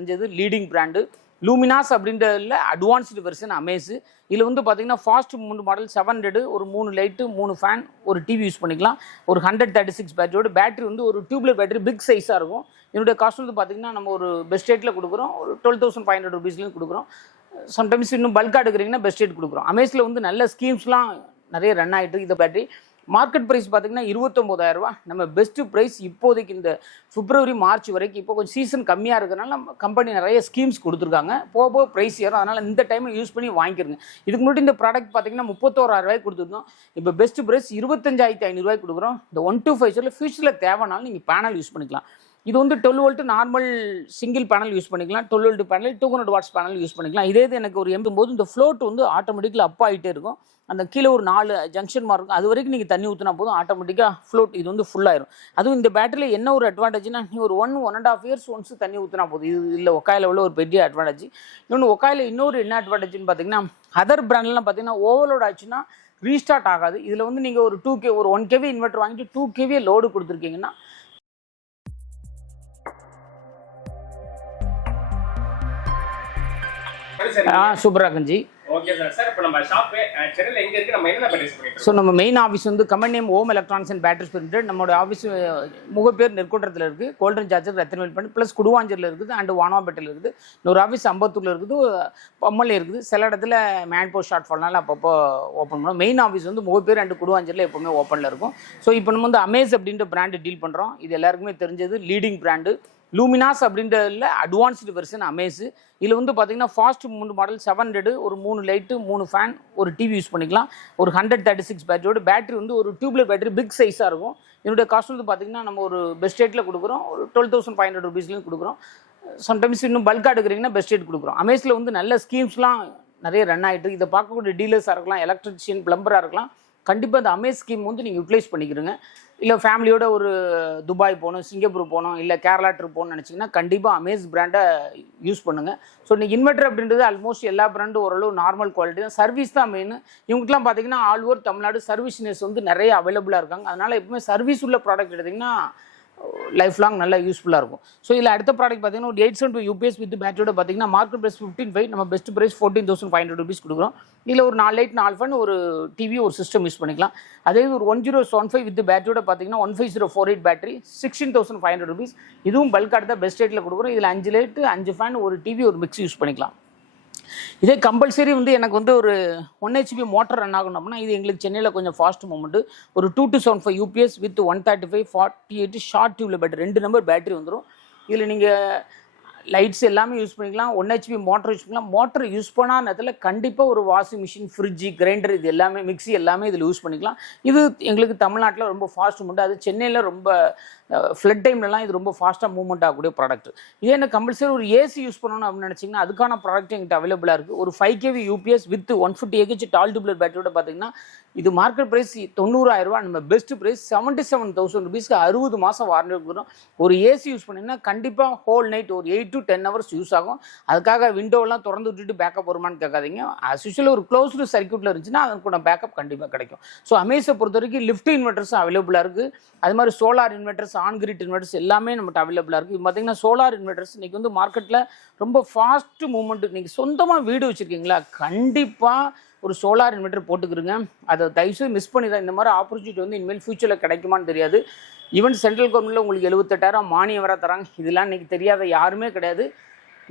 செஞ்சது leading brand Luminous அப்படின்றதுல advanced version Amaze. இதில் வந்து பார்த்தீங்கன்னா ஃபாஸ்ட் மூணு மாடல் 700 ஒரு 3 லைட்டு 3 ஃபேன் ஒரு டிவி யூஸ் பண்ணிக்கலாம். ஒரு 136 பேட்டரியோட பேட்டரி வந்து ஒரு டியூப்லெட் பேட்டரி பிக் சைஸாக இருக்கும். என்னுடைய காஸ்ட் வந்து பார்த்தீங்கன்னா நம்ம ஒரு பெஸ்ட் ரேட்டில் கொடுக்குறோம். ஒரு 12,500 ருபீஸ்லையும் கொடுக்குறோம். சம்டைம்ஸ் இன்னும் பல்காக எடுக்கிறீங்கன்னா பெஸ்ட் ரேட் கொடுக்குறோம். அமேஸில் வந்து நல்ல ஸ்கீம்ஸ்லாம் நிறைய ரன் ஆகிட்டு இந்த பேட்டரி மார்க்கெட் ப்ரைஸ் பார்த்தீங்கன்னா 29,000 ரூபா. நம்ம பெஸ்ட்டு ப்ரைஸ் இப்போதைக்கு இந்த பிப்ரவரி மார்ச் வரைக்கும் இப்போ கொஞ்சம் சீசன் கம்மியாக இருக்கிறதுனால நம்ம கம்பெனி நிறைய ஸ்கீம்ஸ் கொடுத்துருக்காங்க. போக ப்ரைஸ் ஏறும். அதனால் இந்த டைமை யூஸ் பண்ணி வாங்கிக்கிறங்க. இதுக்கு முன்னாடி இந்த ப்ராடக்ட் பார்த்தீங்கன்னா 31,000 ரூபாய்க்கு கொடுத்துருந்தோம். இப்போ பெஸ்ட் ப்ரைஸ் 25,500 ரூபாய்க்கு கொடுக்குறோம். இந்த 125 ஃபியூச்சரில் தேவைனாலும் நீங்கள் பேனல் யூஸ் பண்ணிக்கலாம். இது வந்து 12 volt normal single panel use பண்ணிக்கலாம். 12 volt panel 200 watts panel use பண்ணிக்கலாம். இதே இது எனக்கு ஒரு போது இந்த ஃப்ளோட் வந்து ஆட்டோமேட்டிக்கில் அப் ஆகிட்டே இருக்கும். அந்த கீழே ஒரு 4 ஜங்ஷன் மார்க் இருக்கும். அது வரைக்கும் நீங்கள் தண்ணி ஊற்றினா போதும் ஆட்டோமேட்டிக்காக ஃப்ளோட் இது வந்து ஃபுல்லாயிரும். அதுவும் இந்த பேட்டரியில் என்ன ஒரு அட்வான்டேஜ்னா நீ ஒரு 1.5 இயர்ஸ் ஒன்ஸ் தண்ணி ஊற்றினா போதும். இது இல்லை ஒக்காயில் உள்ள ஒரு பெரிய அட்வான்டேஜ். இன்னொன்று ஒக்காயில் இன்னொரு என்ன அட்வான்டேஜ்னு பார்த்தீங்கன்னா அதர் பிராண்ட்லாம் பார்த்தீங்கன்னா ஓவர்லோட் ஆச்சுன்னா ரீஸ்டார்ட் ஆகாது. இதில் வந்து நீங்கள் ஒரு 2K ஒரு 1 kV இன்வெர்ட்டர் வாங்கிட்டு 2 kV லோடு கொடுத்துருக்கீங்கன்னா சூப்பராக கஞ்சி. Okay sir. சார் இப்போ நம்ம ஷாப் சென்னையில் எங்கே இருக்குது? நம்ம என்ன பர்ச்சேஸ் பண்ணிட்டு? ஸோ நம்ம மெயின் ஆஃபீஸ் வந்து company name Om electronics and batteries limited. நம்மளோட ஆஃபீஸ் முகப்பேர் நெற்கோட்டத்தில் இருக்குது. கோல்டன் சார்ஜர் ரத்தினவேல் பண்ணி ப்ளஸ் குடுவாஞ்சரில் இருக்குது அண்ட் வானவாபேட்டையில் இருக்குது. இன்னொரு ஆஃபீஸ் அம்பத்தூரில் இருக்குது, பம்மலில் இருக்குது. சில இடத்துல மேன் போஸ்ட் ஷார்ட் ஃபால்னால அப்பப்போ ஓப்பன் பண்ணுவோம். மெயின் ஆஃபீஸ் வந்து முகப்பேர் அண்ட் குடுவாஞ்சரில் எப்போவுமே ஓப்பனில் இருக்கும். ஸோ இப்போ நம்ம வந்து அமேஸ் அப்படின்ற பிராண்டு டீல் பண்ணுறோம். இது எல்லாருக்குமே தெரிஞ்சது லீடிங் பிராண்டு லூமினாஸ் அப்படின்றதுல அட்வான்ஸ்டு வெர்ஷன் அமேஸு. இதில் வந்து பார்த்தீங்கன்னா ஃபாஸ்ட் மூணு மாடல் 700 ஒரு 3 லைட்டு 3 ஃபேன் ஒரு டிவி யூஸ் பண்ணிக்கலாம். ஒரு 136 பேட்டரியோட பேட்டரி வந்து ஒரு டியூப்லெட் பேட்டரி பிக் சைஸாக இருக்கும். என்னுடைய காஸ்ட் வந்து பார்த்தீங்கன்னா நம்ம ஒரு பெஸ்ட் ரேட்டில் கொடுக்குறோம். ஒரு 12,500 ருபீஸ்லையும் கொடுக்குறோம். சம்டைம்ஸ் இன்னும் பல்காக எடுக்கிறீங்கன்னா பெஸ்ட் ரேட் கொடுக்குறோம். அமேஸில் வந்து நல்ல ஸ்கீம்ஸ்லாம் நிறைய ரன் ஆகிட்டு இதை பார்க்கக்கூடிய டீலர்ஸாக இருக்கலாம், எலக்ட்ரிஷியன் பிளம்பராக இருக்கலாம். கண்டிப்பாக அந்த அமேஸ் ஸ்கீம் வந்து நீங்கள் யூட்டிலைஸ் பண்ணிக்கிறீங்க. இல்லை ஃபேமிலியோட ஒரு துபாய் போகணும், சிங்கப்பூர் போகணும், இல்லை கேரளா ட்ரிப் போகணும்னு நினச்சிங்கன்னா கண்டிப்பாக அமேஸ் பிராண்டை யூஸ் பண்ணுங்கள். ஸோ இன்றைக்கி இன்வெர்ட்டர் அப்படின்றது ஆல்மோஸ்ட் எல்லா பிராண்டும் ஓரளவு நார்மல் குவாலிட்டி தான். சர்வீஸ் தான் மெயின். இவங்கெல்லாம் பார்த்தீங்கன்னா ஆல் ஓவர் தமிழ்நாடு சர்வீஸ்னஸ் வந்து நிறைய அவைலபிளாக இருக்காங்க. அதனால் எப்பவுமே சர்வீஸ் உள்ள ப்ராடக்ட் எடுத்திங்கன்னா லைஃப் லாங் நல்லா யூஸ்ஃபுல்லாக இருக்கும். ஸோ இதில் அடுத்த ப்ராடக்ட் பார்த்தீங்கன்னா ஒரு 872 UPS வித் பேட்டரியோட பார்த்தீங்கன்னா மார்க்கெட் ப்ரைஸ் 15,500, நம்ம பெஸ்ட் ப்ரைஸ் 14,500 ருபீஸ் கொடுக்குறோம். இதில் ஒரு 4 லைட் 4 ஃபேன் ஒரு டிவி ஒரு சிஸ்டம் யூஸ் பண்ணிக்கலாம். அதே ஒரு 1075 வித் பேட்டரியோட பார்த்தீங்கன்னா 15048 பேட்டரி 16,500 ருபீஸ். இதுவும் பல்காக தான் பெஸ்ட் ரேட்டில் கொடுக்குறோம். இதில் 5 லைட்டு 5 ஃபேன் ஒரு டிவி ஒரு மிக்ஸி யூஸ் பண்ணிக்கலாம். இதே கம்பல்சரி வந்து எனக்கு வந்து ஒரு 1 HP மோட்டர் ரன் ஆகணும் அப்படின்னா இது எங்களுக்கு சென்னையில் கொஞ்சம் ஃபாஸ்ட் மூமெண்ட்டு. ஒரு 2275 UPS வித் 135 48 ஷார்ட் டியூப்ல பேட்டரி 2 நம்பர் பேட்டரி வந்துடும். இதில் நீங்கள் லைட்ஸ் எல்லாமே யூஸ் பண்ணிக்கலாம். 1 HP மோட்டர் யூஸ் பண்ணிக்கலாம். மோட்டர் யூஸ் பண்ணாத நேரத்தில் கண்டிப்பாக ஒரு வாஷிங் மிஷின், ஃப்ரிட்ஜு, கிரைண்டர் இது எல்லாமே மிக்ஸி எல்லாமே இதில் யூஸ் பண்ணிக்கலாம். இது எங்களுக்கு தமிழ்நாட்டில் ரொம்ப ஃபாஸ்ட் மூமெண்ட். அது சென்னையில் ரொம்ப ஃப்ளட் டைம்லலாம் இது ரொம்ப ஃபாஸ்ட்டாக மூவ்மெண்ட் ஆகக்கூடிய ப்ராடக்ட். இதே என்ன கம்பல்சரி ஒரு ஏசி யூஸ் பண்ணணும் அப்படின்னு நினச்சிங்கன்னா அதுக்கான ப்ராடக்ட் எங்கிட்ட அவைலபிளாக இருக்குது. ஒரு 5 kV UPS வித் 150 AH டால் டியூப்லெட் பேட்டரியோட பார்த்தீங்கன்னா இது மார்க்கெட் ப்ரைஸ் 90,000 ரூபா. நம்ம பெஸ்ட் ப்ரைஸ் 77,000 ருபீஸ்க்கு 60 மாதம் வாரண்டி கொடுக்குறோம். ஒரு ஏசி யூஸ் பண்ணிங்கன்னா கண்டிப்பாக ஹோல் நைட் ஒரு 8 to 10 ஹவர்ஸ் யூஸ் ஆகும். அதுக்காக விண்டோலாம் திறந்து விட்டுட்டு பேக்கப் வருமானு கேட்காதீங்க. ஆஸ் யூஷுவல் ஒரு க்ளோஸ்டு சர்க்யூட்டில் இருந்துச்சுன்னா அதுக்கு பேக்கப் கண்டிப்பாக கிடைக்கும். ஸோ அமேஸை பொறுத்த வரைக்கும் லிஃப்ட் இன்வெர்ட்டர்ஸும் அவைலபிளாக இருக்குது. அது மாதிரி solar inverters, on grid inverters எல்லாமே நம்மகிட்ட அவைலபிளாக இருக்குது. இப்போ பார்த்தீங்கன்னா சோலார் இன்வெர்ட்டர்ஸ் இன்றைக்கி வந்து மார்க்கெட்டில் ரொம்ப ஃபாஸ்ட்டு மூவ்மெண்ட். நீங்கள் சொந்தமாக வீடு வச்சுருக்கீங்களா கண்டிப்பாக ஒரு சோலார் இன்வெர்ட்டர் போட்டுக்கிறங்க. அதை தயவுசெய்து மிஸ் பண்ணி தான். இந்த மாதிரி ஆப்பர்ச்சுனிட்டி வந்து இனிமேல் ஃபியூச்சரில் கிடைக்குமான்னு தெரியாது. ஈவன் சென்ட்ரல் கவர்மெண்ட்டில் உங்களுக்கு 78,000 மானியம் வர தராங்க. இதெல்லாம் இன்றைக்கி தெரியாத யாருமே கிடையாது.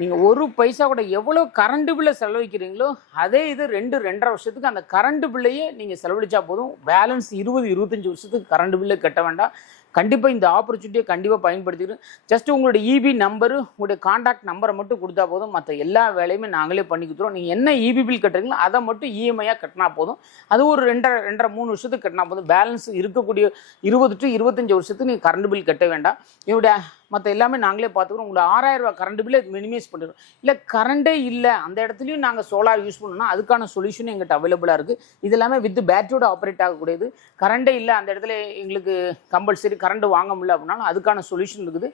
நீங்கள் ஒரு பைசா கூட எவ்வளோ கரண்ட் பில்லை செலவழிக்கிறீங்களோ அதே இது 2-2.5 வருஷத்துக்கு அந்த கரண்ட் பில்லையே நீங்கள் செலவழிச்சா போதும். பேலன்ஸ் 20-25 வருஷத்துக்கு கரண்ட் பில்லை கட்ட வேண்டாம். கண்டிப்பாக இந்த ஆப்பர்ச்சுனிட்டியை கண்டிப்பாக பயன்படுத்திக்கிறோம். ஜஸ்ட் உங்களுடைய EB நம்பரு, உங்களுடைய காண்டாக்ட் நம்பரை மட்டும் கொடுத்தா போதும். மற்ற எல்லா வேலையுமே நாங்களே பண்ணி கொடுத்துருவோம். நீங்கள் என்ன EB பில் கட்டுறீங்களோ அதை மட்டும் EMI கட்டினா போதும். அது ஒரு 2.5-3 வருஷத்துக்கு கட்டினா போதும். பேலன்ஸ் இருக்கக்கூடிய 20 to 25 வருஷத்துக்கு நீங்கள் கரண்ட் பில் கட்ட வேண்டாம். என்னுடைய மற்ற எல்லாமே நாங்களே பார்த்துக்கிறோம். உங்களோட 6,000 ரூபா கரண்ட் பில்லை மினிமைஸ் பண்ணிடுறோம். இல்லை கரண்டே இல்லை அந்த இடத்துலையும் நாங்கள் சோலார் யூஸ் பண்ணோம்னா அதுக்கான சொல்யூஷன் எங்கள்கிட்ட அவைலபிளாக இருக்குது. இது எல்லாமே வித் பேட்டரியோட ஆப்ரேட் ஆகக்கூடியது. கரண்டே இல்லை அந்த இடத்துல எங்களுக்கு கம்பல்சரி கரண்ட் வாங்க முடியல அப்படின்னாலும் அதுக்கான சொல்யூஷன் இருக்குது.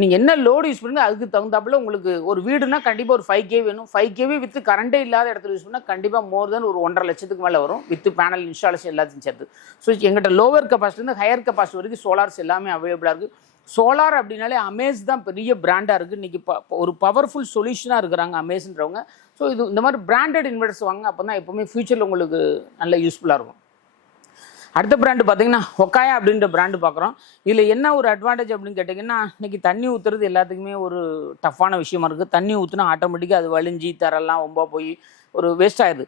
நீங்கள் என்ன லோடு யூஸ் பண்ணுங்க அதுக்கு தகுந்தாப்புல உங்களுக்கு ஒரு வீடுனா கண்டிப்பாக ஒரு 5K வேணும். 5K வித் கரண்டே இல்லாத இடத்துல யூஸ் பண்ணால் கண்டிப்பாக மோர் தென் ஒரு 1.5 லட்சத்துக்கு மேலே வரும் வித் பேனல் இன்ஸ்டாலேஷன் எல்லாத்தையும் சேர்த்து. ஸோ எங்கிட்ட லோவர் கெப்பாசிட்டிலேருந்து ஹையர் கெப்பாசிட்டி வரைக்கும் சோலார்ஸ் எல்லாமே அவைலபிளாக இருக்குது. சோலார் அப்படின்னாலே அமேஸ் தான் பெரிய பிராண்டாக இருக்குது இன்றைக்கி. ஒரு பவர்ஃபுல் சொல்யூஷனாக இருக்கிறாங்க அமேஸ்ன்றவங்க. ஸோ இந்த மாதிரி பிராண்டட் இன்வெர்டர்ஸ் வாங்க, அப்போ தான் எப்போவுமே ஃபியூச்சரில் உங்களுக்கு நல்ல யூஸ்ஃபுல்லாக இருக்கும். அடுத்த பிராண்டு பார்த்தீங்கன்னா ஒக்காயா அப்படின்ற பிராண்டு பார்க்குறோம். இதில் என்ன ஒரு அட்வான்டேஜ் அப்படின்னு கேட்டிங்கன்னா, இன்றைக்கி தண்ணி ஊற்றுறது எல்லாத்துக்குமே ஒரு டஃப்பான விஷயமா இருக்குது. தண்ணி ஊற்றுனா ஆட்டோமேட்டிக்காக அது வலிஞ்சி தரெல்லாம் ரொம்ப போய் ஒரு வேஸ்ட் ஆகிடுது.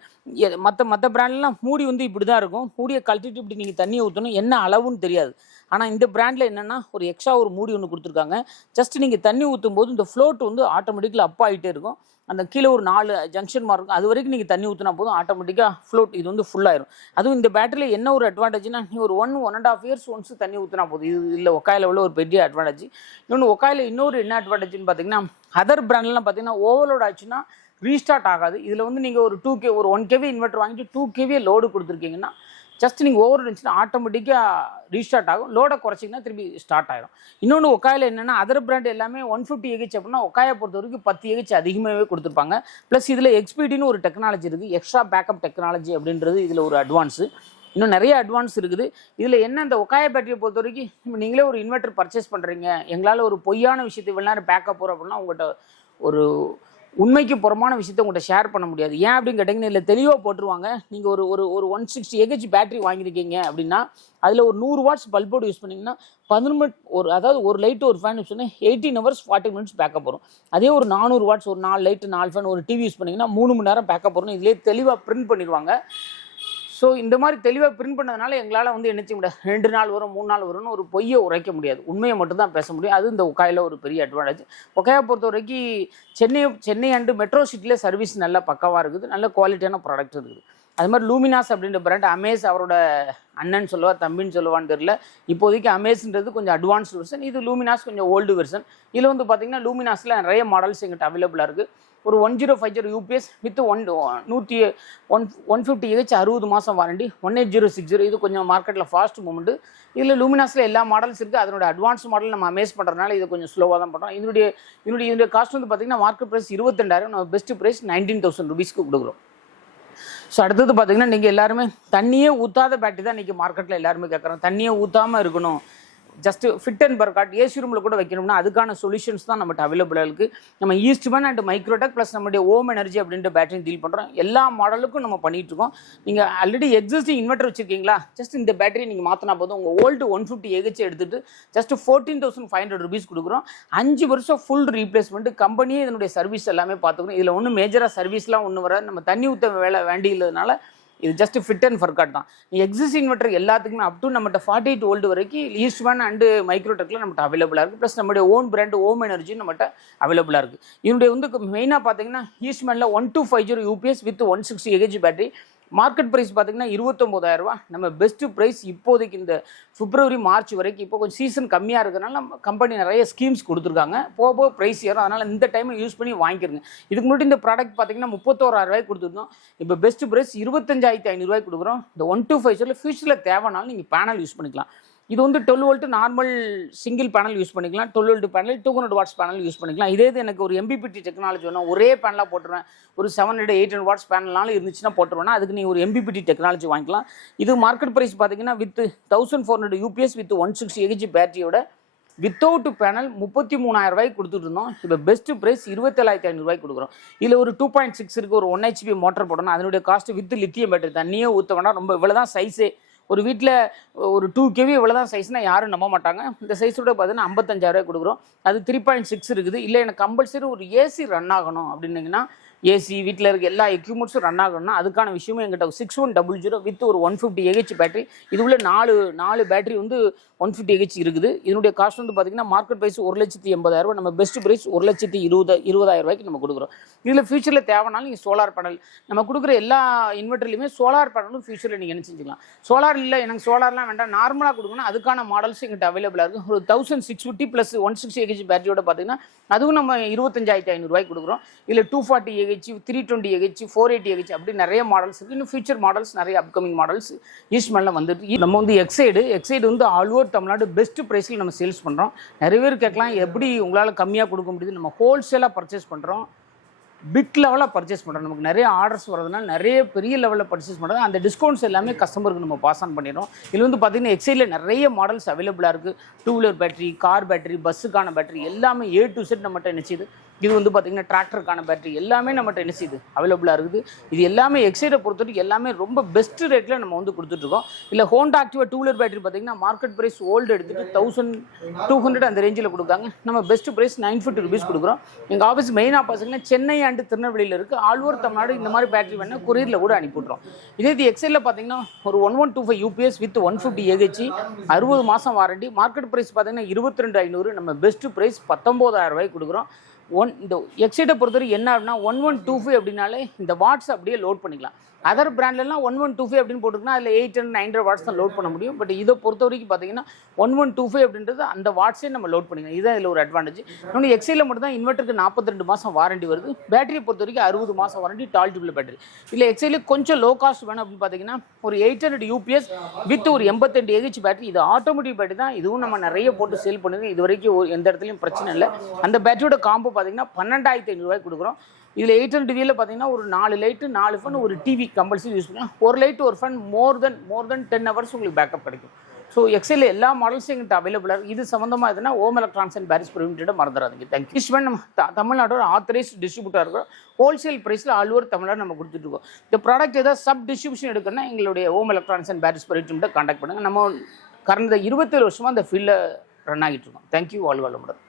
மற்ற பிராண்ட்லாம் மூடி இப்படி தான் இருக்கும். மூடியை கழட்டிட்டு இப்படி நீங்கள் தண்ணியை ஊற்றணும், என்ன அளவுன்னு தெரியாது. ஆனால் இந்த பிராண்டில் என்னென்னா ஒரு எக்ஸ்ட்ரா ஒரு மூடி ஒன்று கொடுத்துருக்காங்க. ஜஸ்ட் நீங்கள் தண்ணி ஊற்றும் போது இந்த ஃப்ளோட் ஆட்டோமேட்டிக்கில் அப் ஆகிட்டே இருக்கும். அந்த கீழே ஒரு 4 ஜங்ஷன் மார்க் இருக்கும். அது வரைக்கும் நீங்கள் தண்ணி ஊற்றினா போதும், ஆட்டோமேட்டிக்காக ஃப்ளோட் இது ஃபுல்லாயிரும். அதுவும் இந்த பேட்டரியில் என்ன ஒரு அட்வான்டேஜ்னா, நீ ஒரு 1.5 இயர்ஸ் ஒன்ஸ் தண்ணி ஊற்றினா போதும். இது இல்லை ஒக்காயில் உள்ள ஒரு பெரிய அட்வான்டேஜ். இன்னொன்று ஒக்காயில் இன்னொரு என்ன அட்வான்டேஜ்னு பார்த்தீங்கன்னா, அதர் பிராண்ட்லாம் பார்த்தீங்கன்னா ஓவர்லோட் ஆச்சுன்னா ரீஸ்டார்ட் ஆகாது. இதில் நீங்கள் ஒரு 2K ஒரு 1 kV இன்வெர்ட்டர் வாங்கிட்டு 2 kV லோடு கொடுத்துருக்கீங்கன்னா ஜஸ்ட் நீங்கள் ஓவர் இருந்துச்சுன்னா ஆட்டோமேட்டிக்காக ரீஸ்டார்ட் ஆகும். லோடை குறைச்சிங்கன்னா திரும்பி ஸ்டார்ட் ஆகிடும். இன்னொன்று ஒக்காயில் என்னென்னா அதர் பிராண்ட் எல்லாமே 150 AH அப்படின்னா ஒக்காயை பொறுத்த வரைக்கும் 10 AH அதிகமாகவே கொடுத்துருப்பாங்க. ப்ளஸ் இதில் எக்ஸ்பீடின்னு ஒரு டெக்னாலஜி இருக்குது, எக்ஸ்ட்ரா பேக்கப் டெக்னாலஜி அப்படின்றது இதில் ஒரு அட்வான்ஸு. இன்னும் நிறைய அட்வான்ஸ் இருக்குது. இதில் என்ன இந்த ஒக்காயா பேட்டரியை பொறுத்த வரைக்கும் நீங்களே ஒரு இன்வெர்ட்டர் பர்ச்சேஸ் பண்ணுறீங்க, எங்களால் ஒரு பொய்யான விஷயத்தை இவ்வளோ நேரம் பேக்கப் போகிறோம் அப்படின்னா உங்கள்கிட்ட ஒரு உண்மைக்கு புறமான விஷயத்தை உங்கள்கிட்ட ஷேர் பண்ண முடியாது. ஏன் அப்படின்னு கேட்டிங்கன்னா, இல்லை தெளிவாக போட்டுருவாங்க. நீங்கள் ஒரு 160 AH பேட்டரி வாங்கியிருக்கீங்க அப்படின்னா அதில் ஒரு 100 வாட்ஸ் பல்போடு யூஸ் பண்ணிங்கன்னா 11 மினிட் அதாவது ஒரு லைட்டு ஒரு ஃபேன் யூஸ் பண்ணி 18 hours 40 minutes பேக்கப் வரும். அதே ஒரு 400 வாட்ஸ் ஒரு 4 லைட்டு 4 ஃபேன் ஒரு டிவி யூஸ் பண்ணிங்கன்னா 3 மணி நேரம் பேக்கப் வரும். இதிலே தெளிவாக பிரிண்ட் பண்ணிடுவாங்க. ஸோ இந்த மாதிரி தெளிவாக பிரிண்ட் பண்ணதுனால எங்களால் என்ன செய்ய முடியாது, 2 நாள் வரும் 3 நாள் வரும்னு ஒரு பொய்யை உரைக்க முடியாது. உண்மையை மட்டும் தான் பேச முடியும். அது இந்த ஒக்காயில் ஒரு பெரிய அட்வான்டேஜ். ஒக்காயை பொறுத்த வரைக்கும் சென்னை அண்டு மெட்ரோ சிட்டியில் சர்வீஸ் நல்லா பக்கவாக இருக்குது, நல்ல குவாலிட்டியான ப்ராடக்ட் இருக்குது. அது மாதிரி லூமினாஸ் அப்படின்ற பிராண்ட் அமேஸ் அவரோட அண்ணன் சொல்லுவார் தம்பின்னு சொல்லுவான்னு தெரியல. இப்போதைக்கு அமேஸ்ன்றது கொஞ்சம் அட்வான்ஸ்டு வெர்ஷன், இது லூமினாஸ் கொஞ்சம் ஓல்டு வெர்ஷன். இதில் பார்த்தீங்கன்னா லூமினாஸில் நிறைய மாடல்ஸ் எங்கிட்ட அவைலபிளாக இருக்குது. ஒரு 1050 UPS வித் 150 AH 60 மாதம் வாரண்டி, 18060 இது கொஞ்சம் மார்க்கெட்டில் ஃபாஸ்ட் மூமெண்ட்டு. இதில் லூமினாஸில் எல்லா மாடல்ஸ் இருக்குது. அதனோட அட்வான்ஸ் மாடல் நம்ம அமேஸ் பண்ணுறதுனால இது கொஞ்சம் ஸ்லோவாக தான் பண்ணுறோம். இதனுடைய காஸ்ட் பார்த்தீங்கன்னா மார்க்கெட் ப்ரைஸ் 22,000, நம்ம பெஸ்ட் ப்ரைஸ் 19,000 rupeesக்கு கொடுக்குறோம். ஸோ அடுத்தது பார்த்தீங்கன்னா, நீங்கள் எல்லாருமே தண்ணியே ஊற்றாத பேட்டரி தான் இன்றைக்கி மார்க்கெட்டில் எல்லாருமே கேட்குறோம். தண்ணியே ஊற்றாமல் இருக்கணும், just fit and Burkhard AC ரூமில் கூட வைக்கணும்னா அதுக்கான சொல்யூஷன்ஸ் தான் நம்மகிட்ட அவைலபிளாக இருக்குது. நம்ம ஈஸ்ட்மேன் அண்ட் மைக்ரோடெக் ப்ளஸ் நம்மளுடைய ஓம் எனர்ஜி அப்படின்ற பேட்டரி டீல் பண்ணுறோம். எல்லா மாடலுக்கும் நம்ம பண்ணிகிட்ருக்கோம். நீங்கள் ஆல்ரெடி எக்ஸிஸ்டிங் இன்வெர்ட்டர் வச்சுருக்கீங்களா, ஜஸ்ட் இந்த பேட்டரி நீங்கள் மாற்றினா போதும். உங்கள் ஓல்டு 150 AH எடுத்துகிட்டு ஜஸ்ட் 14,500 rupees கொடுக்குறோம். 5 வருஷம் ஃபுல் ரீப்ளேஸ்மெண்ட்டு. கம்பெனியே இதனுடைய சர்வீஸ் எல்லாமே பார்த்துக்கணும். இதில் ஒன்றும் மேஜராக சர்வீஸ்லாம் ஒன்றும் வராது. நம்ம தண்ணி ஊற்ற வேண்டியதுனால இது ஜஸ்ட் ஃபிட் அண்ட் ஃபர்காட் தான். எக்ஸிஸ்டிங் இன்வெர்ட்டர் எல்லாத்துக்குமே அப் டு நம்மகிட்ட 48 volt வரைக்கும் ஈஸ்ட்மேன் அண்டு மைக்ரோடெக்கில் நம்மகிட்ட அவைலபிளாக இருக்குது. ப்ளஸ் நம்மளுடைய ஓன் பிராண்ட் ஓம் எனர்ஜி நம்மகிட்ட அவைலபிளாக இருக்குது. இதனுடைய மெயினாக பார்த்தீங்கன்னா ஈஸ்ட்மேனில் 1250 UPS with 160 AH battery. Market price பார்த்தீங்கன்னா 29,000 ரூபா. நம்ம பெஸ்ட்டு ப்ரைஸ் இப்போதைக்கு இந்த பிப்ரவரி மார்ச் வரைக்கும். இப்போ கொஞ்சம் சீசன் கம்மியாக இருக்கிறனால நம்ம கம்பெனி நிறைய ஸ்கீம்ஸ் கொடுத்துருக்காங்க. போக ப்ரைஸ் ஏறும், அதனால் இந்த டைமை யூஸ் பண்ணி வாங்கிக்கிறங்க. இதுக்கு முன்னாடி இந்த ப்ராடக்ட் பார்த்தீங்கன்னா 31,000 ரூபாய்க்கு கொடுத்துருந்தோம். இப்போ பெஸ்ட்டு ப்ரைஸ் 25,500 ரூபாய்க்கு கொடுக்குறோம். இந்த 125 ஃபியூச்சரில் தேவைனாலும் நீங்கள் பேனல் யூஸ் பண்ணிக்கலாம். இது 12 volt normal single panel use பண்ணிக்கலாம். 12 volt panel 200 watts panel use பண்ணிக்கலாம். இதே எனக்கு ஒரு MPPT டெக்னாலஜி வேணும், ஒரே பேனலாக போட்டுருவேன், ஒரு 700-800 watts பேனல்னாலும் இருந்துச்சுன்னா போட்டுருவேன்னா அதுக்கு நீங்கள் ஒரு MPPT டெக்னாலஜி வாங்கிக்கலாம். இது மார்க்கெட் ப்ரைஸ் பார்த்தீங்கன்னா வித் 1400 UPS வித் 160 AH பேட்டரியோட வித்தவுட் பேனல் 33,000 ரூபாய்க்கு கொடுத்துட்டு இருந்தோம். இப்போ பெஸ்ட் ப்ரைஸ் 27,500 ரூபாய்க்கு கொடுக்குறோம். இதில் ஒரு 2.6 இருக்குது, ஒரு 1 HP மோட்டர் போடணும். அதனுடைய காஸ்ட் வித் லித்தியம் பேட்டரி. தண்ணியே ஊற்ற வேண்டாம், ரொம்ப இவ்வளோ தான் சைஸே. ஒரு வீட்டில் ஒரு 2 kV இவ்வளோ தான் சைஸ்னால் யாரும் நம்ப மாட்டாங்க. இந்த சைஸோட பார்த்தீங்கன்னா 55,000 ரூபாய் கொடுக்குறோம். அது 3.6 இருக்குது. இல்லை எனக்கு கம்பல்சரி ஒரு ஏசி ரன் ஆகணும் அப்படின்னீங்கன்னா, ஏசி வீட்டில் இருக்க எல்லா எக்யூப்மெண்ட்ஸும் ரன் ஆகணும்னா அதுக்கான விஷயமும் எங்கிட்ட 6100 வித் ஒரு 150 AH பேட்டரி. இது உள்ள 4 பேட்டரி 150 AH இருக்குது. இதனுடைய காஸ்ட் பார்த்தீங்கன்னா மார்க்கெட் ப்ரைஸ் 1,80,000 ரூபாய். நம்ம பெஸ்ட் ப்ரைஸ் 1,20,000 ரூபாய்க்கு நம்ம கொடுக்குறோம். இதில் ஃபியூச்சரில் தேவைனாலும் நீங்கள் சோலார் பேனல் நம்ம கொடுக்குற எல்லா இன்வெர்ட்டர்லையுமே சோலார் பேனலும் ஃபியூச்சரில் நீங்கள் என்ன செஞ்சுக்கலாம். சோலார் இல்லை எனக்கு சோலார்லாம் வேண்டாம், நார்மலாக கொடுக்கணும், அதுக்கான மாடல்ஸ் எங்கிட்ட அவைலபிளாக இருக்குது. ஒரு 1650 + 160 AH பேட்டரியோட பார்த்தீங்கன்னா அதுவும் நம்ம 25,500 ரூபாய்க்கு கொடுக்குறோம். இதில் 240 AH 320 AH 480 AH அப்படி நிறைய மாடல்ஸ் இருக்குது. இன்னும் ஃபியூச்சர் மாடல்ஸ் நிறைய அப்கமிங் மாடல்ஸ் ஈஸ்ட்மேனில் வந்துட்டு நம்ம வந்து எக்ஸைடு வந்து ஆல் ஓவர் தமிழ்நாடு பெஸ்ட் ப்ரைஸில் நம்ம சேல்ஸ் பண்ணுறோம். நிறைய பேர் கேட்கலாம் எப்படி உங்களால் கம்மியாக கொடுக்க முடியுது. நம்ம ஹோல்சேலாக பர்ச்சேஸ் பண்ணுறோம், பிக் லெவலாக பர்ச்சேஸ் பண்ணுறோம். நமக்கு நிறைய ஆர்டர்ஸ் வரதுனால நிறைய பெரிய லெவலில் பர்ச்சேஸ் பண்ணுறோம். அந்த டிஸ்கவுண்ட்ஸ் எல்லாமே கஸ்டமருக்கு நம்ம பாஸ் ஆன் பண்ணிடுறோம். இதில் வந்து பார்த்திங்கன்னா எக்ஸைடில் நிறைய மாடல்ஸ் அவைலபிளாக இருக்குது. 2 வீலர் பேட்டரி, கார் பேட்டரி, பஸ்ஸுக்கான பேட்டரி எல்லாமே A to Z நம்மகிட்ட நினைச்சிது. இது வந்து பார்த்திங்கன்னா டிராக்டருக்கான பேட்டரி எல்லாமே நம்மகிட்ட நினைச்சிது அவைலபிளாக இருக்குது. இது எல்லாமே எக்ஸைடை பொறுத்தவரைக்கும் எல்லாமே ரொம்ப பெஸ்ட் ரேட்டில் நம்ம வந்து கொடுத்துட்ருக்கோம். இல்லை ஹோண்டா ஆக்டிவா 2 வீலர் பேட்டரி பார்த்திங்கன்னா மார்க்கெட் ப்ரைஸ் ஓல்டு எடுத்துகிட்டு 1200 அந்த ரேஞ்சில் கொடுக்காங்க. நம்ம பெஸ்ட் ப்ரைஸ் 950 rupees கொடுக்குறோம். எங்கள் ஆஃபீஸ் மெயினாக பார்த்தீங்கன்னா சென்னை அண்டு திருநெல்வேலியில் இருக்குது. ஆல் ஓவர் தமிழ்நாடு இந்த மாதிரி பேட்டரி வேணால் கொரியரில் கூட அனுப்பிவிட்றோம். இதே இது எக்ஸைடில் பார்த்தீங்கன்னா ஒரு 1125 UPS வித் 150 AH 60 மாதம் வாரண்டி. மார்க்கெட் ப்ரைஸ் பார்த்தீங்கன்னா 22,500. நம்ம பெஸ்ட் ப்ரைஸ் 19,000 ரூபாய்க்கு கொடுக்குறோம். இந்த எக்ஸைடை பொறுத்தவரை என்ன அப்படின்னா 1125 அப்படின்னாலே இந்த வாட்ஸ் அப்படியே லோட் பண்ணிக்கலாம். அதர் பிராண்ட்லாம் 1125 அப்படின்னு போட்டுருக்குன்னா அதில் 800-900 வாட்ஸ் தான் லோட் பண்ண முடியும். பட் இதை பொறுத்த வரைக்கும் பார்த்தீங்கன்னா 1125 அப்படின்றது அந்த வாட்ஸே நம்ம லோட் பண்ணிக்கலாம். இதுதான் இதில் ஒரு அட்வான்டேஜ். இன்னொன்று எக்ஸைடில் மட்டும் தான் இன்வெர்ட்டருக்கு 42 மாதம் வாரண்டி வருது. பேட்டரி பொறுத்த வரைக்கும் 60 மாதம் வாரண்டி, டால் டியூப்ல பேட்டரி. இதில் எக்ஸைடில் கொஞ்சம் லோ காஸ்ட் வேணும் அப்படின்னு பார்த்தீங்கன்னா ஒரு 800 UPS வித் ஒரு 88 AH பேட்டரி. இது ஆட்டோமேட்டிக் பேட்டரி தான். இதுவும் நம்ம நிறைய போட்டு சேல் பண்ணிருக்கோம். இது வரைக்கும் எந்த இடத்துலையும் பிரச்சனை இல்லை. அந்த பேட்டரியோட காம்போ பார்த்தீங்கன்னா 12,500 ரூபாய்க்கு கொடுக்குறோம். இதில் 800 VL பார்த்தீங்கன்னா ஒரு 4 லைட்டு, 4 ஃபேன், ஒரு டிவி கம்பல்சரி யூஸ் பண்ணலாம். ஒரு லைட் ஒரு ஃபேன் மோர் தென் 10 hours உங்களுக்கு பேக்கப் கிடைக்கும். ஸோ எக்ஸைடில் எல்லா மாடல்ஸும் எங்கிட்ட அவைலபிளாக இருக்குது. இது சம்மந்தமாக எதுனா ஓம் எலக்ட்ரானிக்ஸ் அண்ட் பேரிஸ் லிமிடெட் மறந்துடாதீங்க. தேங்க்யூ. ஈஸ்ட்மேன் நம்ம தமிழ்நாட்டோட ஆத்தரைஸ்ட் டிஸ்ட்ரிபியூட்டர் இருக்கிறோம். ஹோல்சேல் ப்ரைஸில் ஆல் ஓவர் தமிழ்நாடு நம்ம கொடுத்துட்ருக்கோம். இந்த ப்ராடக்ட் ஏதாவது சப் டிஸ்ட்ரிபியூஷன் எடுக்கணும்னா எங்களுடைய ஓம் எலக்ட்ரானிக்ஸ் அண்ட் பேரிஸ் லிமிடெட் கான்டாக்ட் பண்ணுங்கள். நம்ம கடந்த 27 வருஷமாக அந்த ஃபீல்டில் ரன் ஆகிட்டு இருக்கோம். தேங்க்யூ. வாழ்க வளமுடன்.